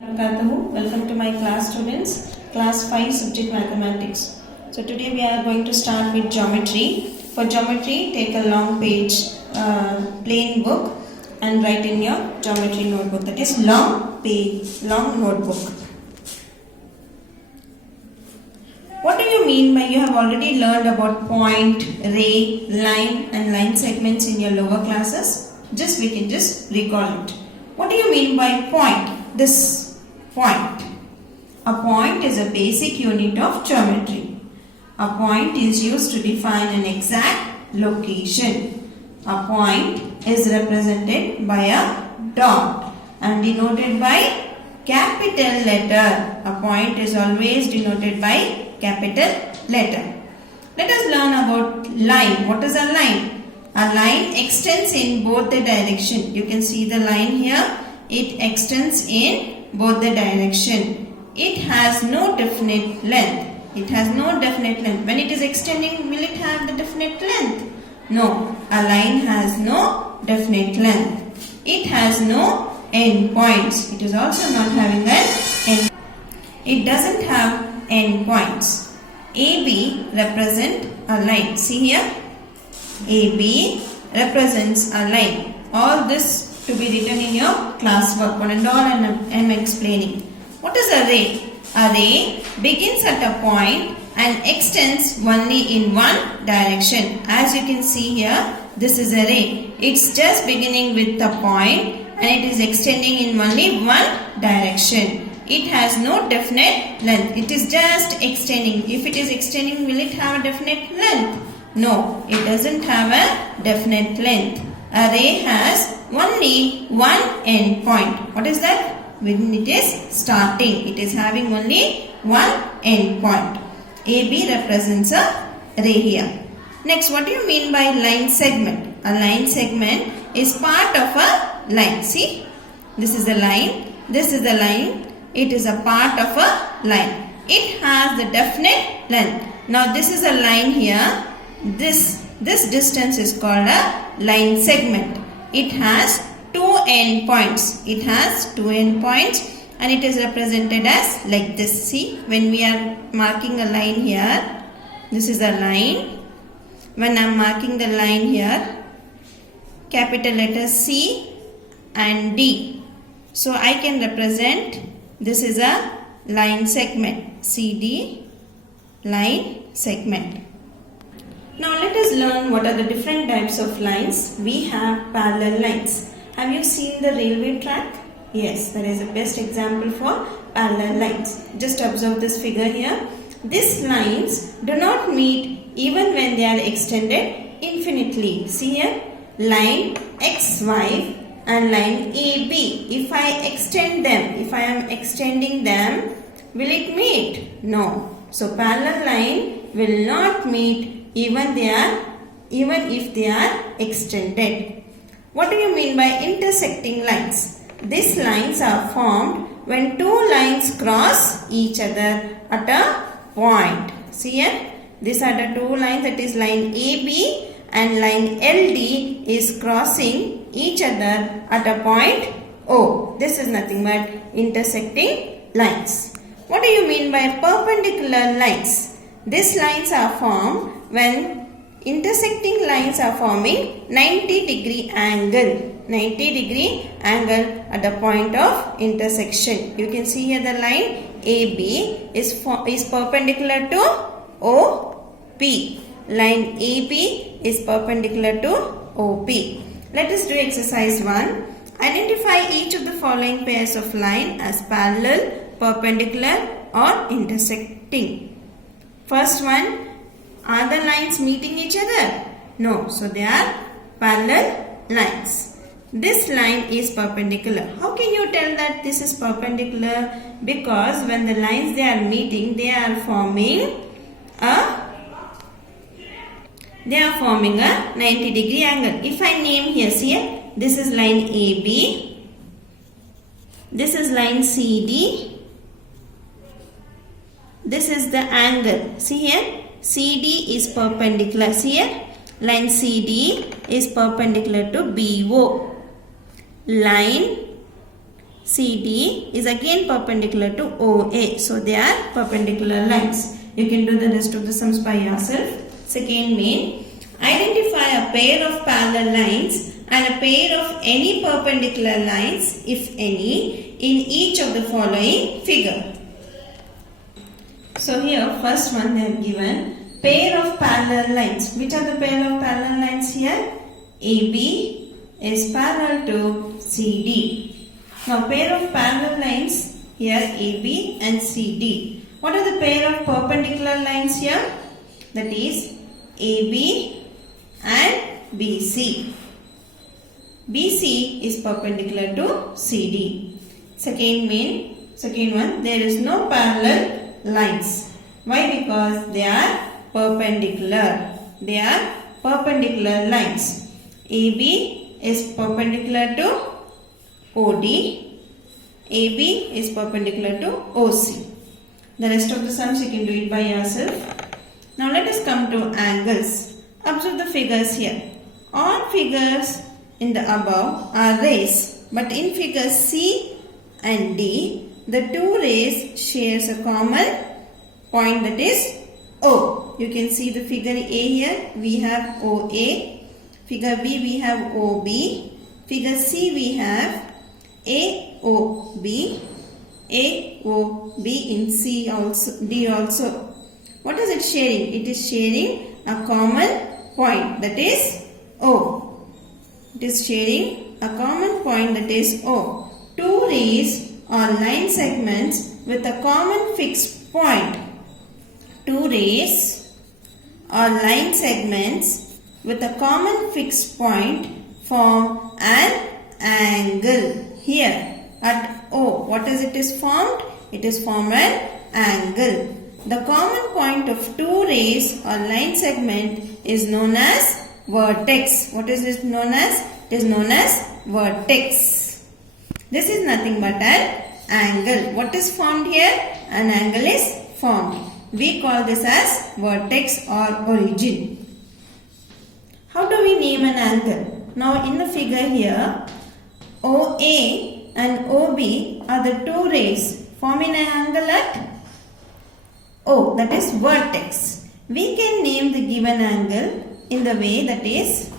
Welcome to my class students, class 5 subject mathematics. So today we are going to start with geometry. For geometry, take a long page plain book and write in your geometry notebook. That is long notebook. What do you mean by you have already learned about point, ray, line and line segments in your lower classes? We can just recall it. What do you mean by point? This point. A point is a basic unit of geometry. A point is used to define an exact location. A point is represented by a dot and denoted by capital letter. A point is always denoted by capital letter. Let us learn about line. What is a line? A line extends in both the direction. You can see the line here. It extends in both the direction. It has no definite length. It has no definite length. When it is extending, will it have the definite length? No. A line has no definite length. It has no end points. It is also not having an end. It doesn't have end points. AB represent a line. See here. AB represents a line. All this to be written in your classwork. One and all I am explaining. What is a ray? A ray begins at a point and extends only in one direction. As you can see here, this is a ray. It's just beginning with a point and it is extending in only one direction. It has no definite length. It is just extending. If it is extending, will it have a definite length? No, it doesn't have a definite length. A ray has only one end point. What is that? When it is starting, it is having only one end point. AB represents a ray here. Next, what do you mean by line segment? A line segment is part of a line. See, this is the line. This is the line. It is a part of a line. It has the definite length. Now, this is a line here. This distance is called a line segment. It has two end points. It has two end points and it is represented as like this. See, when we are marking a line here, this is a line. When I am marking the line here, capital letters C and D. So I can represent this is a line segment. CD line segment. Now let us learn what are the different types of lines. We have parallel lines. Have you seen the railway track? Yes, that is the best example for parallel lines. Just observe this figure here. These lines do not meet even when they are extended infinitely. See here, line XY and line AB. If I extend them, if I am extending them, will it meet? No. So parallel line will not meet even if they are extended. What do you mean by intersecting lines? These lines are formed when two lines cross each other at a point. See here, these are the two lines, that is line AB and line LD is crossing each other at a point O. This is nothing but intersecting lines. What do you mean by perpendicular lines? These lines are formed when intersecting lines are forming 90-degree angle. 90-degree angle at the point of intersection. You can see here the line AB is perpendicular to OP. Line AB is perpendicular to OP. Let us do exercise 1. Identify each of the following pairs of line as parallel, perpendicular or intersecting. First one, are the lines meeting each other? No. So they are parallel lines. This line is perpendicular. How can you tell that this is perpendicular? Because when the lines they are meeting, they are forming a 90-degree angle. If I name here, see here, this is line AB. This is line CD. This is the angle. See here, CD is perpendicular. See here, line CD is perpendicular to BO. Line CD is again perpendicular to OA. So they are perpendicular lines. You can do the rest of the sums by yourself. Second main, identify a pair of parallel lines and a pair of any perpendicular lines, if any, in each of the following figure. So here first one they have given pair of parallel lines. Which are the pair of parallel lines here? AB is parallel to CD. Now pair of parallel lines here AB and CD. What are the pair of perpendicular lines here? That is AB and BC. BC is perpendicular to CD. Second one, there is no parallel lines. Why? Because they are perpendicular. They are perpendicular lines. AB is perpendicular to OD. AB is perpendicular to OC. The rest of the sums you can do it by yourself. Now let us come to angles. Observe the figures here. All figures in the above are rays, but in figures C and D, the two rays shares a common point, that is O. You can see the figure A here, we have OA. Figure B we have OB. Figure C we have AOB. AOB in C also, D also. What is it sharing? It is sharing a common point, that is O. It is sharing a common point, that is O. Two rays or line segments with a common fixed point. Two rays or line segments with a common fixed point form an angle. Here at O, what is it is formed? It is formed an angle. The common point of two rays or line segment is known as vertex. What is this known as? It is known as vertex. This is nothing but an angle. What is formed here? An angle is formed. We call this as vertex or origin. How do we name an angle? Now in the figure here, OA and OB are the two rays forming an angle at O, that is vertex. We can name the given angle in the way that is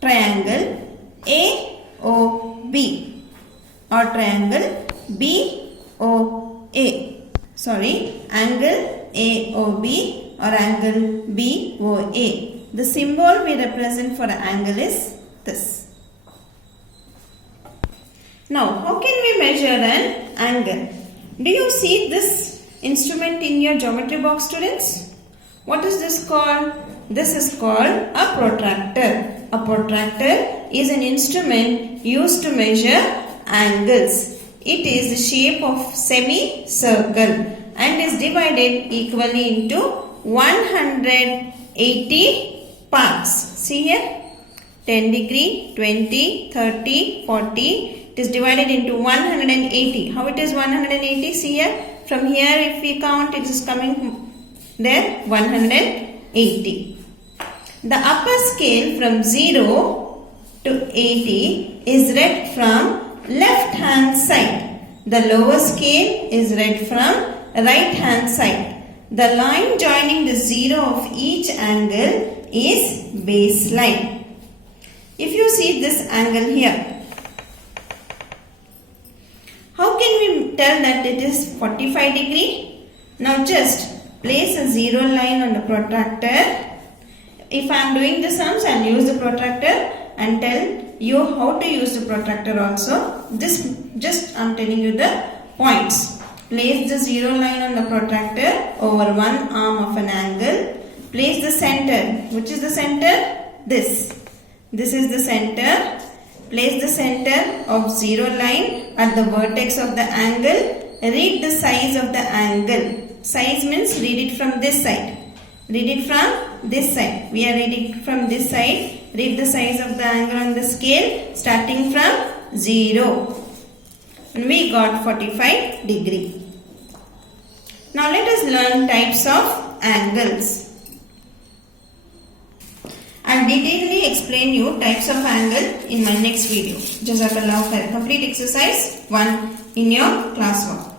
triangle AOB or triangle BOA. Angle AOB or angle BOA. The symbol we represent for an angle is this. Now, how can we measure an angle? Do you see this instrument in your geometry box, students? What is this called? This is called a protractor. A protractor is an instrument used to measure angles. It is the shape of semicircle and is divided equally into 180 parts. See here, 10 degree, 20, 30, 40. It is divided into 180. How it is 180? See here, from here if we count, it is coming there 180. The upper scale from 0 to 80 is read from left hand side. The lower scale is read from right hand side. The line joining the 0 of each angle is baseline. If you see this angle here, how can we tell that it is 45 degree? Now just place a 0 line on the protractor. If I am doing the sums, I will use the protractor and tell you how to use the protractor also. This just I am telling you the points. Place the 0 line on the protractor over one arm of an angle. Place the center. Which is the center? This. This is the center. Place the center of 0 line at the vertex of the angle. Read the size of the angle. Size means read it from this side. Read it from this side. We are reading from this side. Read the size of the angle on the scale starting from 0. And we got 45 degree. Now let us learn types of angles. I'll detailedly explain you types of angle in my next video. Jazakallah khair. Complete exercise 1 in your class work.